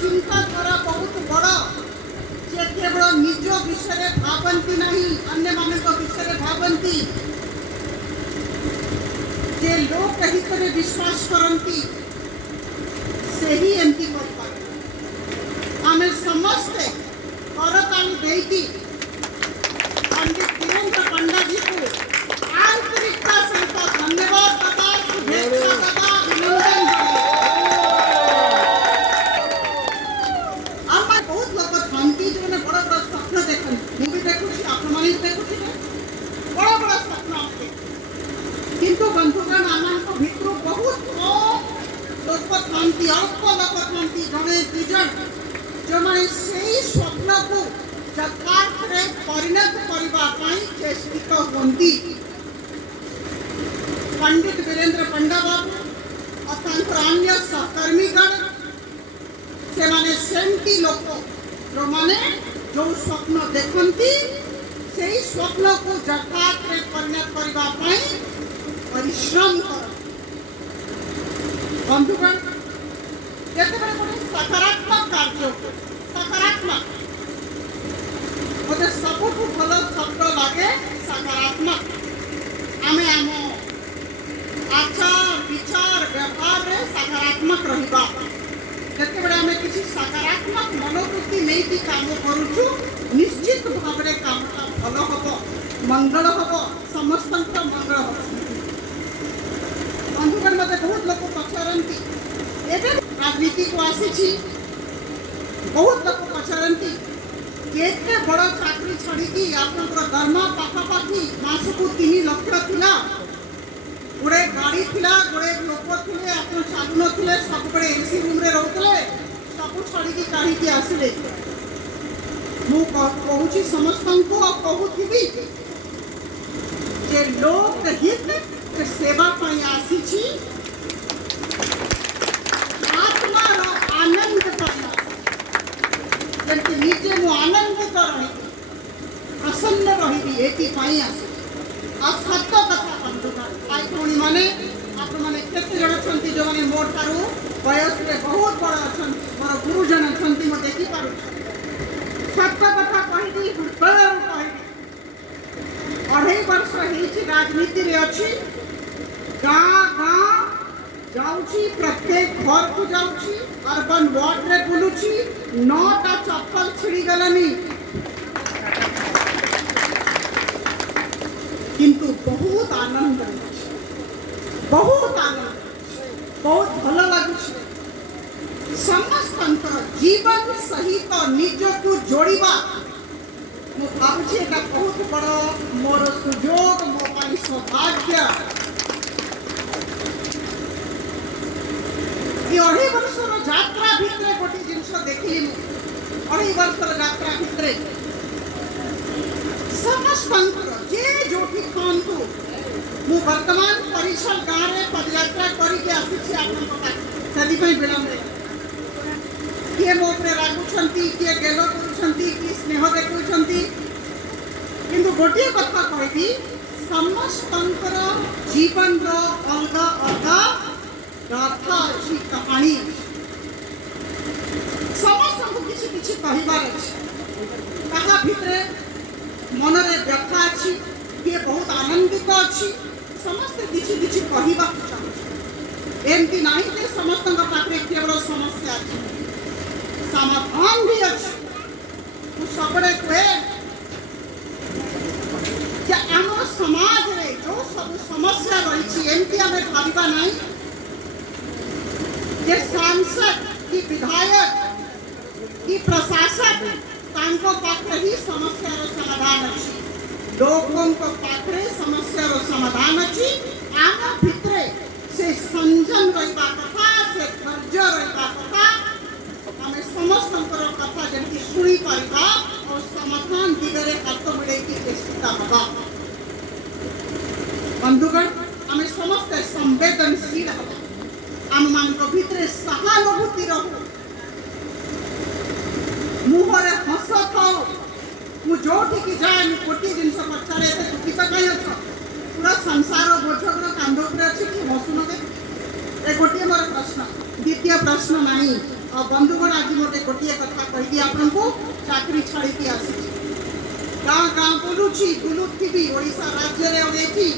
चिंताधारा बहुत बड़ जे केवल निज विषय भावती नहीं अन्य मान विषय भावती जे लोकहित में विश्वास करती से ही एमती आम समस्ते करताली देकी पंडित वीरेंद्र पंडा जी को आंतरिकता सहित धन्यवाद दादा शुभेच्छा दादा अभिनंदन आम बहुत लोग थांती जो बड़ बड़ स्वप्न देखते मुझे देखुची आप देखुची बड़ बड़ स्वप्न किंतु बंधुगण आम भितर बहुत लोक थांती अल्प लोक थांती जड़े दुज जो मैंने से स्वप्न को यथार्थ परिणत करने चेष्टित होती पंडित वीरेंद्र पंडा बाबू और अन्य सहकर्मीगण से माने सेमती लोक जो माने जो स्वप्न देखती से स्वप्न को यथार्थ परिणत करने परिश्रम कर बंधुगण जिते गोटे सकारात्मक कार्य सकारात्मक मत सबुठ भल शब्द लगे सकारात्मक आम आम आचार विचार व्यवहार में सकारात्मक रहिबा जिते आम किसी सकारात्मक मनोवृत्ति नहीं काम करुचु निश्चित भाव में काम भल हम मंगल हम समस्त मंगल हम बंधुगण मत बहुत लोग पचारती एवं राजनीति को आसी बहुत लोग पचारती केते बड़ चाकरी छाड़ी आप दरमा पाखापाखि मास को 3 लाख थिला गोटे गाड़ी थिला गोटे लोक थे आप चालू नथिले सब एसी रूम रे रहते सब छाड़ी काढ़ी आसिले मु कहूँ समस्त को कहूथी जे लोक हित सेवा आसी आत्मार आनंद जमी निजे मु आनंदित रही प्रसन्न रही ये सत कथा बंधुगण भाई भौणी मैंने आप केते जन अच्छा जो मैंने मो ठारू वयस बहुत बड़ अच्छा मोर गुरुजन अच्छा मैं देखिपार सत कथा कही हृदय कही 2.5 वर्ष हो राजनीति रे अच्छी गाँ गाँ जाऊँची प्रत्येक घर को जाऊँची अर्बन वार्ड रे बुलूची 9टा चप्पल छिड़ी गलानी किंतु बहुत आनंद बहुत भल लगुच समस्त जीवन सहित निज को जोड़िबा मु भावुची एटा बहुत बड़ मोर सुजोग मो पाई सौभाग्य 2.5 वर्षर यात्रा भितर गोटे जिनस देखिली 2.5 वर्षर यात्रा भितर समस्त जे जो खातु मु वर्तमान परिसर गाँव में पदयात्रा करके आसी विलम्ब किए मो रागुंट किए गेल कर स्नेह देखुं किंतु गोटे कथा कहि समस्त जीवन अलग अलग गाथा अच्छी कहानी समस्त को किसी किसी कहबार अच्छे भितर मन में व्यथा अच्छी किए बहुत आनंदित अच्छी समस्ते किसी किसी कहवा चाहते एमती ना कि समस्त पाखे केवल समस्या अच्छी समाधान भी अच्छी सबड़े कहे आम समाज रे जो सब समस्या रही एमती आम भावा ना जे सांसद की विधायक की प्रशासक पाखे ही समस्या समाधान अच्छी लोगों पाखे समस्या समाधान अच्छी आम भितर से संजम रहा कथा से धैर्य रहा कथा आम समस्त कथा जमी शुणी पारिबा और समाधान दिगरे हाथ मिले चेष्टा हवा बंधुगण आम समस्त संवेदनशील हवा आम मान भितर सहानुभूति रहू मुहरे हस थाओ मु जोठी जाए गोटे जिनस पचारे दुखित कहीं अछ पूरा संसार बोझग्र कांध उपर अच्छी कि हसुन दे ए गोटे मोर प्रश्न द्वितीय प्रश्न नहीं और बंधुगण आज मोटे गोटे कथा कही आपको चाकरी छाड़ी आसी गाँ गाँ बुलूची बुलुथी ओडिशा राज्य रे देखी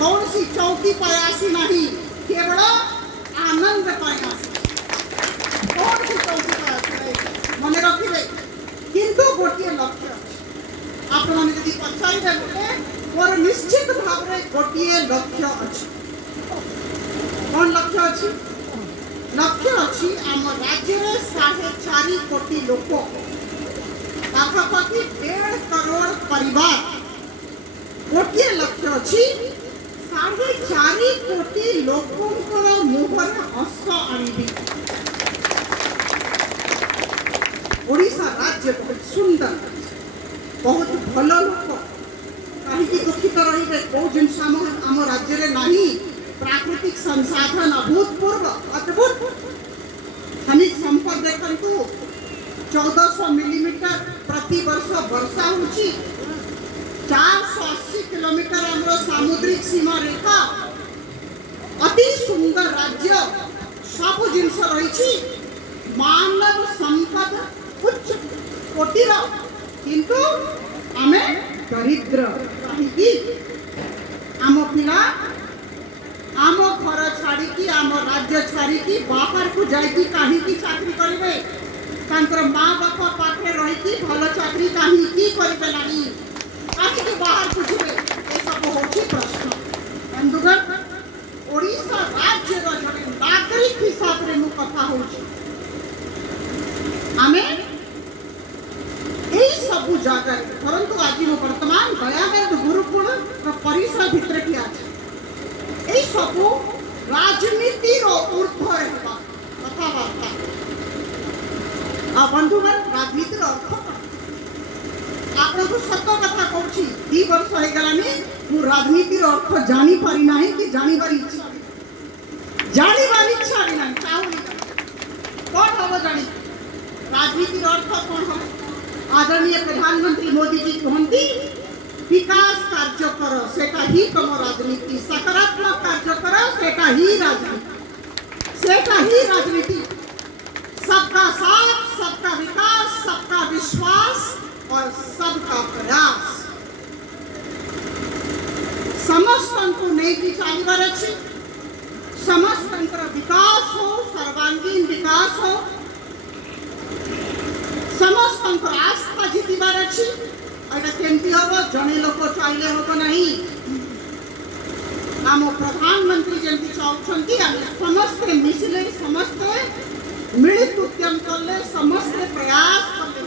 कौन सी चौकी पर आसी नहीं केवल आनंद पाई आसी कौन सी चौकी पर आसी नहीं मन रखिए किंतु गोटे लक्ष्य अच्छे आप यदि पचारे बोले मोर निश्चित भाव में गोटे लक्ष्य अच्छे कौन लक्ष्य अच्छी लक्ष्य अच्छी आम राज्य में 4.5 कोटी लोक पाखापाखि 1.5 करोड़ परिवार गोटे लक्ष्य अच्छी 4.5 कोटी लोकंकर मुहर हस आनी ओडिशा राज्य बहुत सुंदर बहुत भल लोक कहीं दुखित रही कौ जिन आम राज्य में नहीं प्राकृतिक संसाधन अभूतपूर्व अद्भुत खनिज संपद देखु 1400 मिलीमीटर प्रति वर्ष वर्षा होची 480 किलोमीटर आमर सामुद्रिक सीमा रेखा अति सुंदर राज्य सब जिनस रही मानव संपद उच्च कोटीर किंतु आमे दरिद्र कहीं आम पिला आम घर छाड़ी आम राज्य छाड़ी बाहर को जाकि कहीं चाकरी करेंगे माँ बापा पाखे रही भल चाकरी कहीं करेंगे कहीं बाहर को जीवे ये सब हूँ प्रश्न बंधुगण ओडिशा राज्य जड़े नागरिक हिसाब से मुझे कथा हूँ आमे यही सब जगह परंतु आज वर्तमान दयानंद गुरुकुल परिसर भितर किया यही सब राजनीति ऊर्ध्वर कथबार्ता आ बंधुगण राजनीति अर्थ आपको सत कथा कहूँ 2 वर्ष हो गलानी मु राजनीति अर्थ जानी पारि ना कि जानवर इच्छा जानवर इच्छा भी ना चाहूनी कौन हम जानी राजनीति अर्थ कौन हम आदरणीय प्रधानमंत्री मोदी जी कहती विकास कार्य कर सेटा ही तुम राजनीति सकारात्मक कार्य कर सेटा ही राजनीति सबका साथ सबका विकास सबका विश्वास और सबका प्रयास समस्त को नहीं की चाहिए अच्छी समस्त विकास हो सर्वांगीण विकास हो समस्त आस्था जीतबार अच्छी केमती हम जड़े लोक चाहिए हम नहीं आम प्रधानमंत्री जमी चाहते समस्ते मिसिले समस्ते मिलित उद्यम कले समस्ते प्रयास कले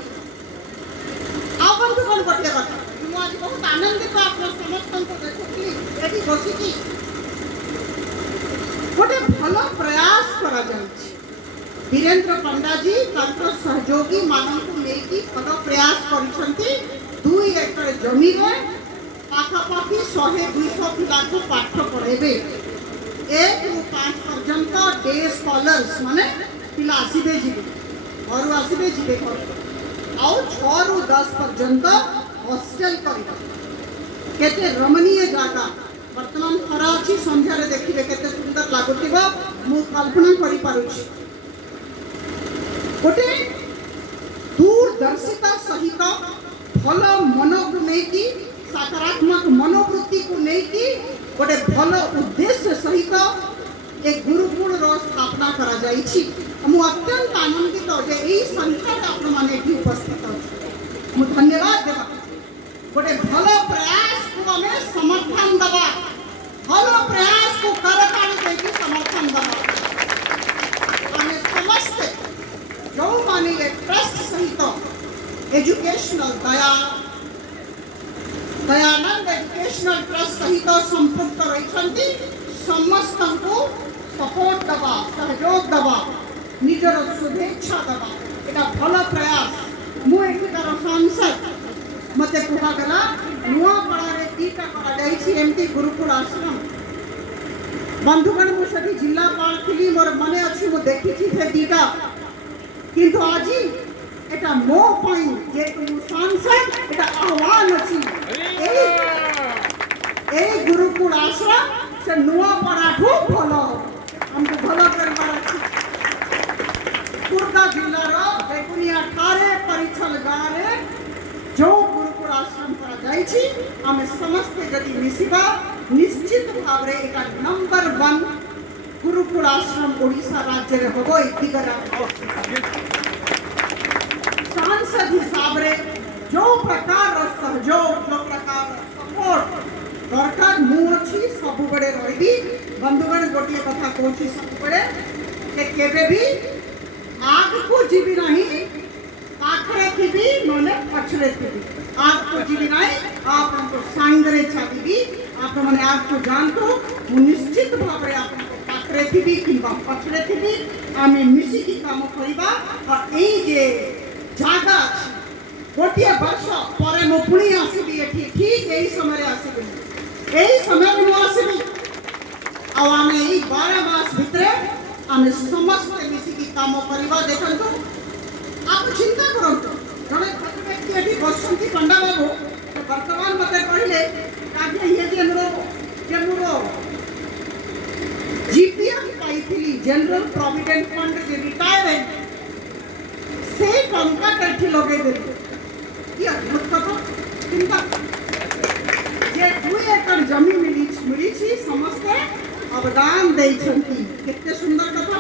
बंधुगण गोटे कथा मुझे आज बहुत आनंदित आप समस्त को देखुली ये बसिकी गोटे भल प्रयास करा जाए वीरेंद्र पंडा जी सहयोगी मानक लेकिन भल प्रयास कर 2 एकड़ जमी पाखापाखि 100-200 पिला को पाठ पढ़ेबे 1 ରୁ 5 पर्यंत डे स्कॉलर्स माने पिला आसीबे जीवे घर आसीबे जीवे घर आउ 6 ରୁ 10 पर्यंत हॉस्टल करिबा केते रमणीय जागा वर्तमान खरा अछि संध्या रे देखिबे केते सुंदर लागुतिबो मु कल्पना करि पारुछि गोटे दूरदर्शिता सहित भल मन को लेकिन सकारात्मक मनोवृत्ति को लेकिन गोटे भल उद्देश्य सहित एक गुरुकुल स्थापना करा जाइछि मु अत्यंत आनंदित जे यही संख्या आपण माने उपस्थित अछि मु धन्यवाद देबा गोटे भल प्रयास को हमें समर्थन दबा भल प्रयास को करताली देकी समर्थन दबा हमें समस्त जो माने ट्रस्ट सहित एजुकेशनल दयानंद एजुकेशनल ट्रस्ट सहित संपृक्त रही समस्त को सपोर्ट दबा सहयोग दबा निजर शुभेच्छा दबा यहाँ भल प्रयास मुझार सांसद मत कहगला नुआपड़े 2टा करमती गुरुकुल आश्रम बंधुगण मुझे जिलापाल थी मोर मन अच्छी मुझे देखी 2टा किंतु आज एटा मो पाई जेतु सांसद एटा आह्वान अछि ए गुरुकुल आश्रम से नुआ पड़ाठू भल हमको भल करबार अछि खुर्दा जिलार बेगुनिया ठारे परिछल गाँव जो गुरुकुल आश्रम करा जाइछि आमे समस्ते जदि मिसिबा निश्चित भाव रे एटा नंबर 1 गुरुकुल आश्रम ओडिशा राज्य रे होबो दिगरा सांसद हिसाब रे जो प्रकार सहयोग जो प्रकार सपोर्ट दरकार मु अछि सब बड़े रही बंधुगण गोटे कथा कहूँ सब बड़े केबे भी आग को जीवी नहीं पाखरे थी नोने पछरे थी आग को जीवी नहीं आपको सांगरे छादी आप मैंने आग को जानतो मु निश्चित भाव रे आपको पाखरे थी किंबा पछरे थी आमे मिसी की काम करिबा और एई जे जागा गोटे वर्ष पर मु पुणी आसबि एठी ठीक यही समय आसबि यही समय मु आसबि आ आमे एई 12 मास भितरे आमे समस्त मिसी की काम करिबा देखंतु आप चिंता करंतु जने छोट व्यक्ति एठी बसंती पंडा बाबू वर्तमान मते कहले काजे ये जे मोरो जीपीएफ पाइथिली जनरल प्रोविडेंट फंड जे रिटायरमेंट से टंका कठी लगे देली ये अद्भुत कथा चिंता ये 2 एकड़ जमीन मिली समस्ते अवदान देइछंती केते सुंदर कथा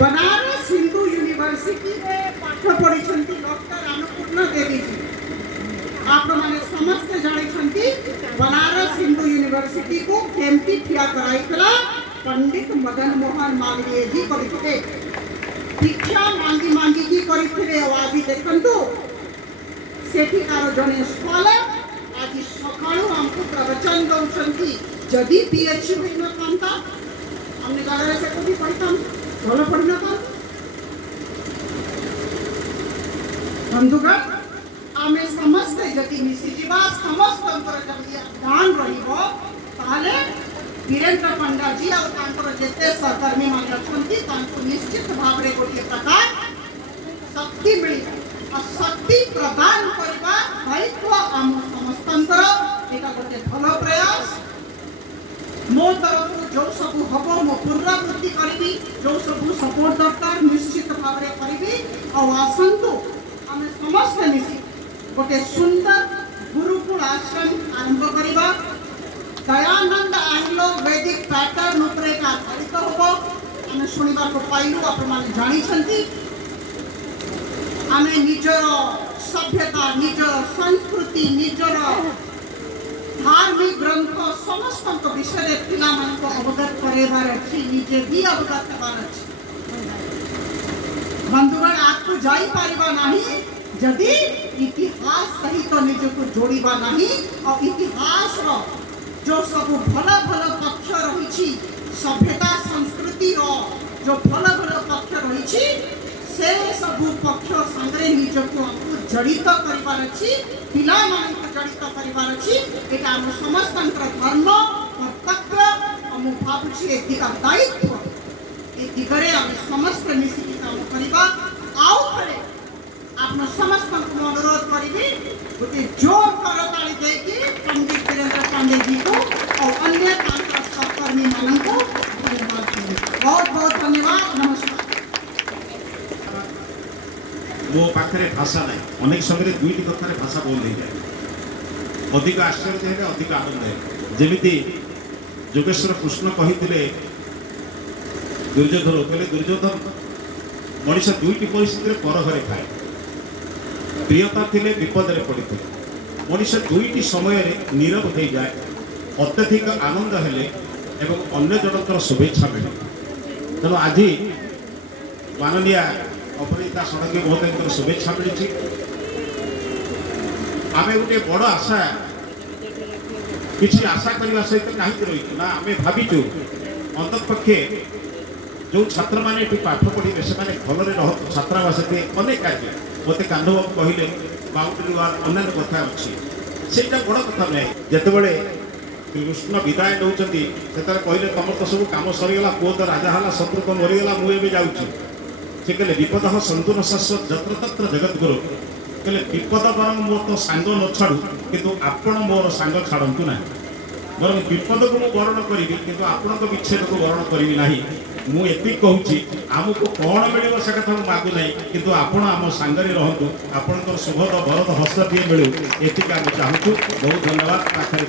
बनारस हिंदू यूनिवर्सिटी में पाठ पढ़िछंती डॉक्टर अन्नपूर्णा देवी जी आप माने समस्त जानिछंती बनारस हिंदू यूनिवर्सिटी को केमती ठिया कराइतला पंडित मदन मोहन मालवीय जी करिते शिक्षा मांगी मांगी की करिते आज देखंतु सेठिकार जने स्कॉलर आज सकाळू हमको प्रवचन दउछंती जदि पीएचडी होई न कांता हमने गारे से कोबी पढ़ताम भलो पढ़ी न कांता बंधुगण आमे समस्त जदि मिसी जीवा समस्त अंतर जदि ध्यान रहिबो ताले वीरेंद्र पंडा जी और तांकर जेते सहकर्मी मान अछंती तांको निश्चित भाव रे गोटे प्रकार शक्ति मिली और शक्ति प्रदान करबा दायित्व आम समस्तंतर एटा गोटे भलो प्रयास मो तरफ जो सब हबो मो पुनरावृत्ति करबी जो सब सपोर्ट दरकार निश्चित भाव रे करबी और आसंतु आमे समस्त मिसी गोटे सुंदर गुरुकुल आश्रम आरंभ करबा दयानंद आंग्लो वैदिक पैटर्न उपरे का आधारित होबो आमे सुनिबा को पाइलु आप माने जानि छंती आमे निजर सभ्यता निजर संस्कृति निजर धार्मिक ग्रंथ समस्त विषय पिला मान को अवगत करेबार अछि निजे भी अवगत हेबार अछि बंधुगण आपको जाई पारिबा नाही जदि इतिहास सहित निजको जोड़ीबा नाही और इतिहास रो जो सब भल भल पक्ष रही सभ्यता संस्कृति रो जो भल भल पक्ष रही से सब पक्ष संगे निजको हमको जड़ित करिबार अछि पिला मानक जड़ित करिबार अछि एटा हम समस्त धर्म कर्तव्य हम भाबुछि ए दिगा दायित्व ए दिगरे हम समस्त मिसी काम करिबा आउ करे आपन समस्त को अनुरोध करिबी गोटे जोर करताली देकी पंडित वीरेंद्र पांडे जी को और अन्य तांत्रिक सहकर्मी मानन को धन्यवाद देबी बहुत बहुत धन्यवाद नमस्कार मो पाखरे भाषा नहीं अनेक समय दुईटी कथार भाषा बोल दे जाए अधिक आश्चर्य है अधिक आनंद है जमीती जोगेश्वर कृष्ण कही दुर्योधन कहले दुर्योधन मनीष दुईटी परिस्थिति पर घरे खाए प्रियता थिले विपद रे पड़ते मनीष दुईटी समय नीरव हो जाए अत्यधिक आनंद हेले एवं अन्य जनकर शुभेच्छा मिले तेणु आज माननीय अपरिता षडंगी महोदय शुभेच्छा मिली आम गोटे बड़ आशा किसी आशा करने सहित कहीं रही ना आम भाविचु अंतपक्षे जो छात्र मैंने पाठ पढ़े से भलरे छात्रावास अनेक कार्य मत कांधव कहले बाउंड्री वाल अन्य कथा अच्छी से बड़ कथा नुहे जितेबले कृष्ण विदाय दौरान से कहले तुम तो सब कम सरीगला पुओ तो राजा है शत्रु तो मरीगला मुझे जाऊँगी से कहले विपद सन्तुन शाश्वत जत्र तत्र जगत गुरु कहले विपद बरम मोर तो सांग न छाड़ू किंतु आपण मोर सांग छाड़ू ना बरं विपद को वर्ण करी किंतु आपण विच्छेद को वर्ण करी ना ମୁଁ ଏତିକି କହୁଛି ଆମକୁ କ'ଣ ମିଳିବ ସେ କଥା ମୁଁ ମାଗୁ ନାହିଁ, କିନ୍ତୁ ଆପଣ ଆମ ସାଙ୍ଗରେ ରହନ୍ତୁ, ଆପଣଙ୍କର ଶୁଭଦ ବରଦ ହସ୍ତଟିଏ ମିଳୁ, ଏତିକି ଆମେ ଚାହୁଁଛୁ। ବହୁତ ଧନ୍ୟବାଦ। ପାଖରେ